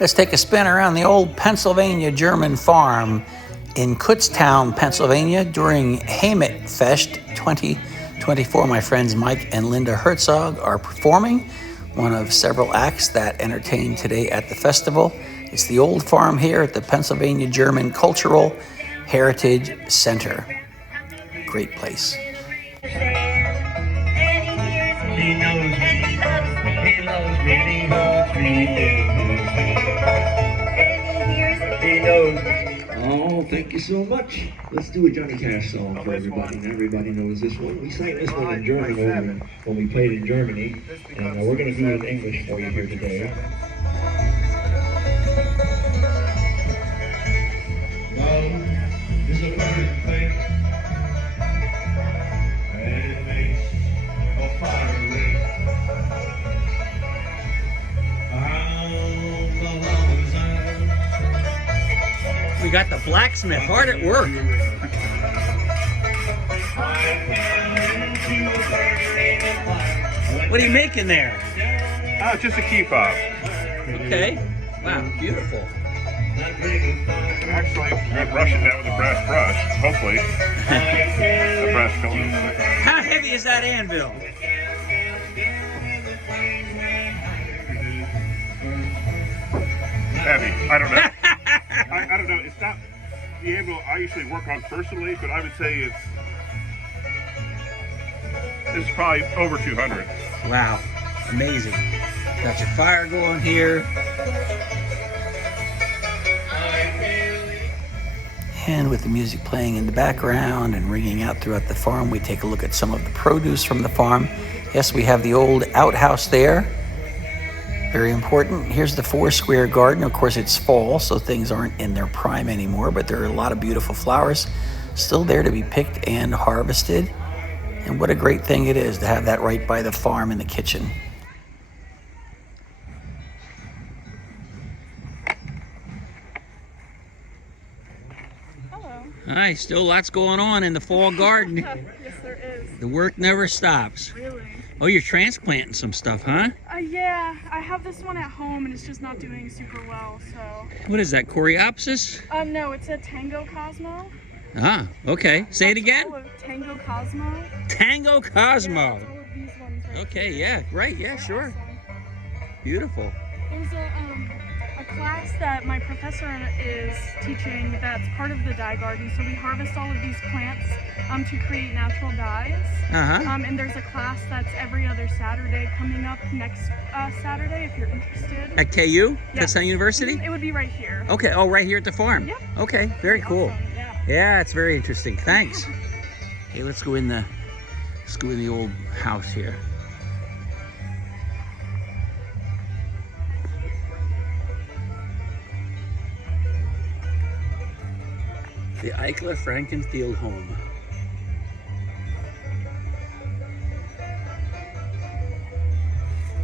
Let's take a spin around the old Pennsylvania German farm in Kutztown, Pennsylvania during Heemet Fescht 2024. My friends Mike and Linda Herzog are performing, one of several acts that entertain today at the festival. It's the old farm here at the Pennsylvania German Cultural Heritage Center. Great place. He knows me, he loves me, he holds me, he knows me. Oh, thank you so much. Let's do a Johnny Cash song for everybody, and everybody knows this one. We sang this one in German when we played in Germany, and we're going to do it in English for you here today. Love is a perfect thing, and it makes a fire ring. We got the blacksmith hard at work. What are you making there? Oh, just a key fob. Okay. Wow, beautiful. Actually, I'm going to brush it down with a brass brush, hopefully. The brass filament. How heavy is that anvil? Heavy. I don't know. I don't know. It's not the anvil I usually work on personally, but I would say it's probably over 200. Wow, amazing. Got your fire going here. And with the music playing in the background and ringing out throughout the farm, we take a look at some of the produce from the farm. Yes, we have the old outhouse there. Very important. Here's the 4-square garden. Of course, it's fall, so things aren't in their prime anymore, but there are a lot of beautiful flowers still there to be picked and harvested. And what a great thing it is to have that right by the farm in the kitchen. Hello. Hi, still lots going on in the fall garden. Yes, there is. The work never stops. Really? Oh, you're transplanting some stuff, huh? Yeah, I have this one at home and it's just not doing super well, so. What is that, Coreopsis? No, it's a Tango Cosmo. Ah, okay. Say it again. Tango Cosmo. Tango Cosmo. Yeah, it's all of these ones right Okay, here. yeah, right, yeah, sure. Awesome. Beautiful. There's a class that my professor is teaching that's part of the dye garden. So we harvest all of these plants to create natural dyes. And there's a class that's every other Saturday coming up next Saturday if you're interested. At KU? Yeah. Kutztown University? It would be right here. Okay, oh, right here at the farm. Yep. Okay, very cool. Awesome, yeah. Yeah, it's very interesting. Thanks. Hey, let's go in the old house here. The Eichler Frankenfield home.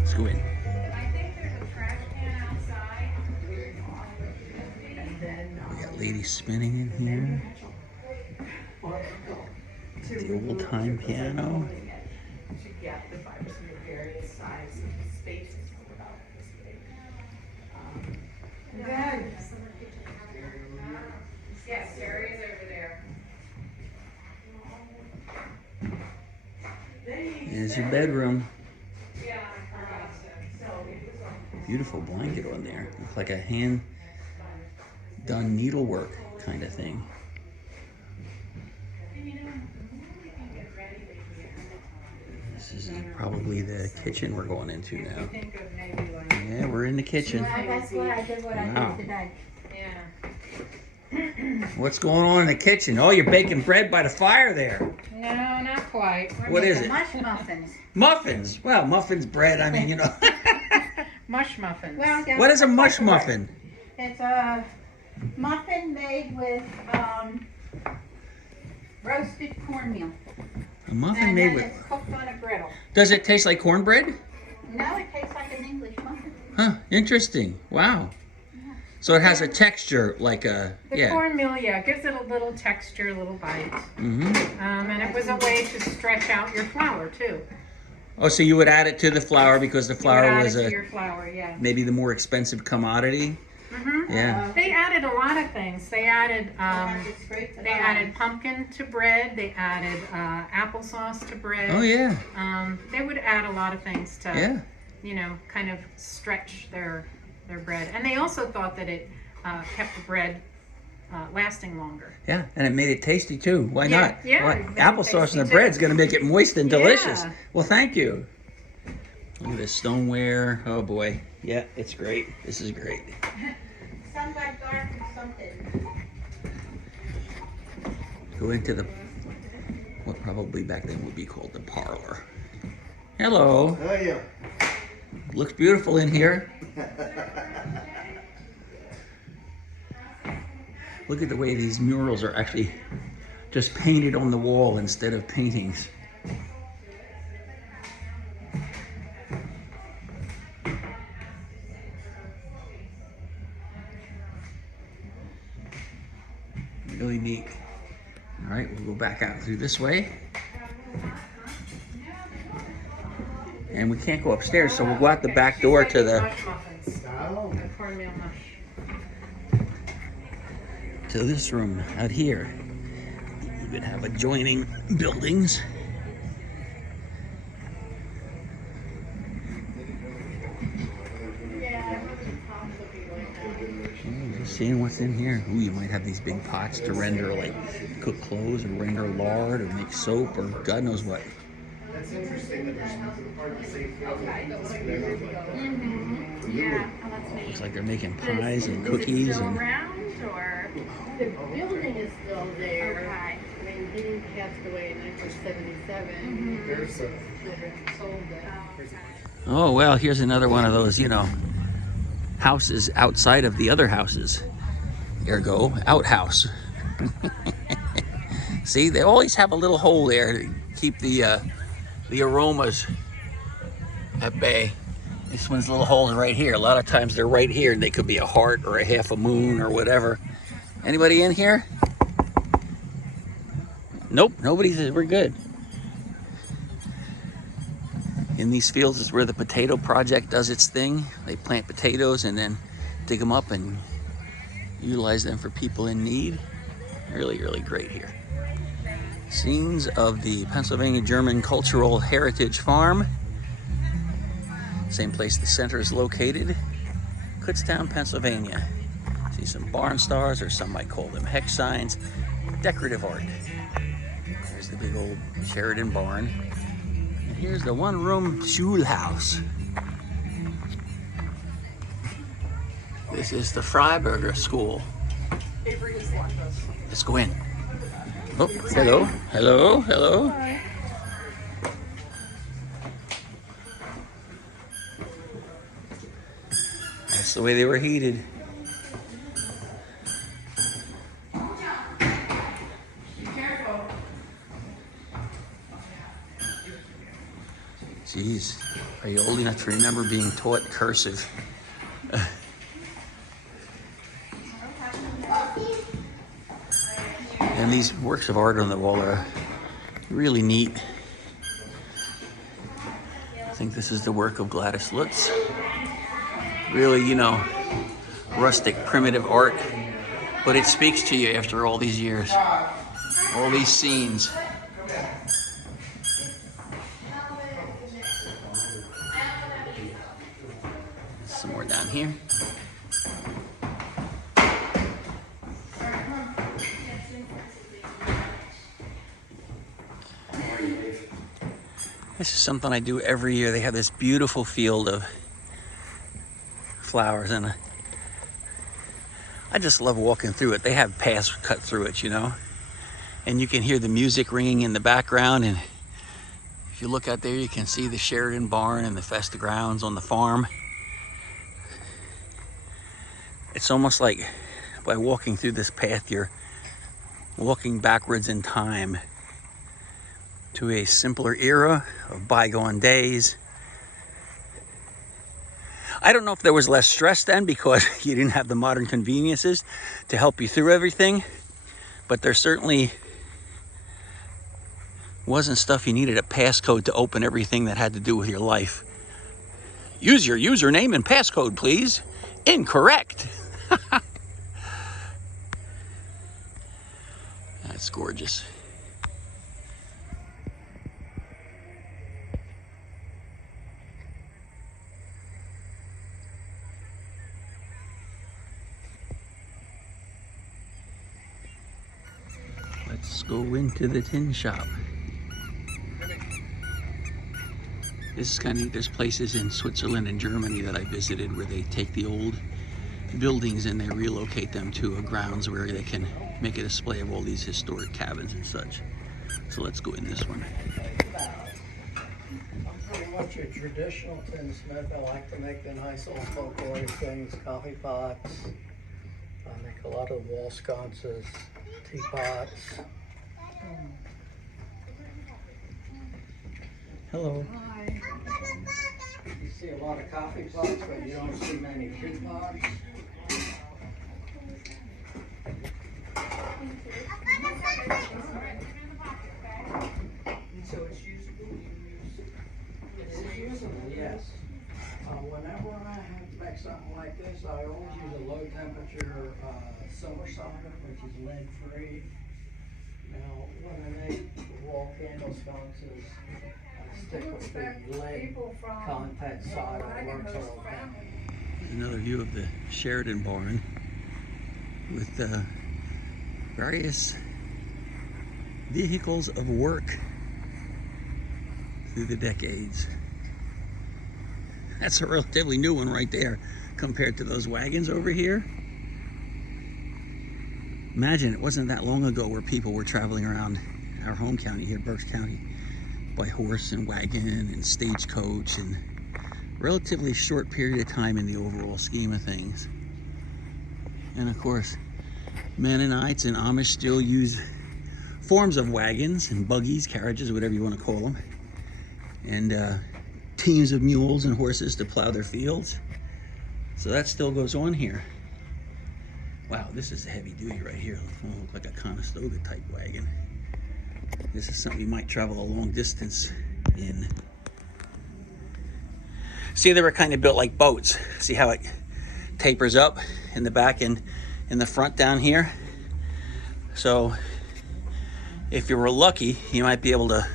Let's go in. I think there's a trash can outside. We got ladies spinning in here. The old time piano. To get the fibers from the various sizes of spaces. Yes, Sarah is over there. There's your bedroom. Yeah. Beautiful blanket on there. Looks like a hand done needlework kind of thing. This is probably the kitchen we're going into now. Yeah, we're in the kitchen. That's why I did what I Wow. did today. Yeah. What's going on in the kitchen? Oh, you're baking bread by the fire there. No, not quite. What is it? Mush muffins. Muffins. Well, muffins, bread. I mean, you know. Mush muffins. Well, yeah, What is a mush that's the word. muffin? It's a muffin made with roasted cornmeal. A muffin And made then with. it's cooked on a griddle. Does it taste like cornbread? No, it tastes like an English muffin. Huh. Interesting. Wow. So it has a texture like a The cornmeal, yeah, gives it a little texture, a little bite. Mm-hmm. And it was a way to stretch out your flour too. Oh, so you would add it to the flour because the flour was your flour, yeah. maybe the more expensive commodity. Yeah. They added a lot of things. They added pumpkin to bread. They added applesauce to bread. Oh yeah. They would add a lot of things to, Yeah. you know, kind of stretch their bread. And they also thought that it kept the bread lasting longer. Yeah, and it made it tasty too. Why Yeah, not? yeah, Why? it made it Applesauce in the tasty, bread's too. going to make it moist and delicious. Yeah. Well, thank you. Look at this stoneware. Oh boy. Yeah, it's great. This is great. Some got dark and something. Go into the what probably back then would be called the parlor. Hello. Oh, yeah. Looks beautiful in here. Look at the way these murals are actually just painted on the wall instead of paintings. Really neat. All right, we'll go back out through this way. And we can't go upstairs, so we'll go out the back door to the Mush muffins. The cornmeal mush. to this room out here. You could have adjoining buildings. Just seeing what's in here. Ooh, you might have these big pots to render, like cook clothes or render lard or make soap or God knows what. That's interesting that there's part of the same field. Yeah, oh, that's neat. Looks like they're making pies and cookies Still and around, or? The building is still there. Okay. I mean, he passed away in 1977. There's a Children sold it. oh well, here's another one of those, you know, houses outside of the other houses. Ergo, outhouse. See, they always have a little hole there to keep the aromas at bay. This one's little holes right here. A lot of times they're right here, and they could be a heart or a half a moon or whatever. Anybody in here? Nope, nobody's. We're good. In these fields is where the potato project does its thing. They plant potatoes and then dig them up and utilize them for people in need. Really, really great here. Scenes of the Pennsylvania German Cultural Heritage Farm. Same place the center is located. Kutztown, Pennsylvania. See some barn stars, or some might call them hex signs. Decorative art. There's the big old Sheridan barn. And here's the one-room Schulhaus. This is the Freiburger School. Let's go in. Oh, hello, hello, hello. That's the way they were heated. Jeez, are you old enough to remember being taught cursive? And these works of art on the wall are really neat. I think this is the work of Gladys Lutz. Really, you know, rustic, primitive art, but it speaks to you after all these years, all these scenes. Some more down here. This is something I do every year. They have this beautiful field of flowers, and I just love walking through it. They have paths cut through it, you know, and you can hear the music ringing in the background. And if you look out there, you can see the Sheridan barn and the Fescht grounds on the farm. It's almost like by walking through this path, you're walking backwards in time to a simpler era of bygone days. I don't know if there was less stress then because you didn't have the modern conveniences to help you through everything, but there certainly Wasn't stuff you needed a passcode to open everything that had to do with your life. Use your username and passcode, please. Incorrect. That's gorgeous. Let's go into the tin shop. This is kind of neat. There's places in Switzerland and Germany that I visited where they take the old buildings and they relocate them to grounds where they can make a display of all these historic cabins and such. So let's go in this one. I'm pretty much a traditional tinsmith. I like to make the nice old folklore things, coffee pots. I make a lot of wall sconces, teapots. Hello. Hi. You see a lot of coffee pots, but you don't see many teapots. So it's usable. It is usable, yes. Whenever I have to make something like this, I always use a low temperature silver solder, which is lead free. Now, when I make wall candle sconces, I stick with the lead contact solder. It works all the time. Another view of the Sheridan barn with various vehicles of work through the decades. That's a relatively new one right there compared to those wagons over here. Imagine it wasn't that long ago where people were traveling around our home county here, Berks County, by horse and wagon and stagecoach, and relatively short period of time in the overall scheme of things. And of course, Mennonites and Amish still use forms of wagons and buggies, carriages, whatever you want to call them, and teams of mules and horses to plow their fields. So that still goes on here. Wow, this is a heavy duty right here. It looks like a Conestoga type wagon. This is something you might travel a long distance in. See, they were kind of built like boats. See how it tapers up in the back and in the front down here? So if you were lucky, you might be able to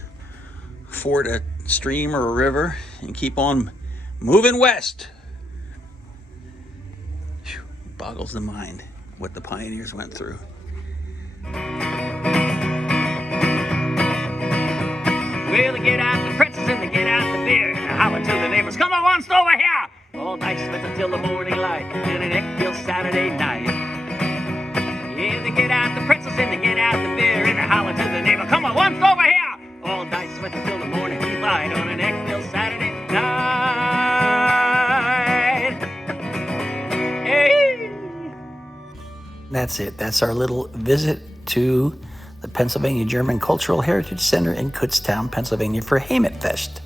ford a stream or a river and keep on moving west. Whew, boggles the mind what the pioneers went through. Well, they get out the pretzels and they get out the beer and they holler to the neighbors, come on, once over here! All night sweats until the morning light and an Eckville Saturday night. Yeah, they get out the pretzels and they get out the beer and they holler to the neighbor, come on, once over here! All night sweats until the morning light on an Eckville Saturday night. Hey! That's it. That's our little visit to the Pennsylvania German Cultural Heritage Center in Kutztown, Pennsylvania for Heemet Fescht.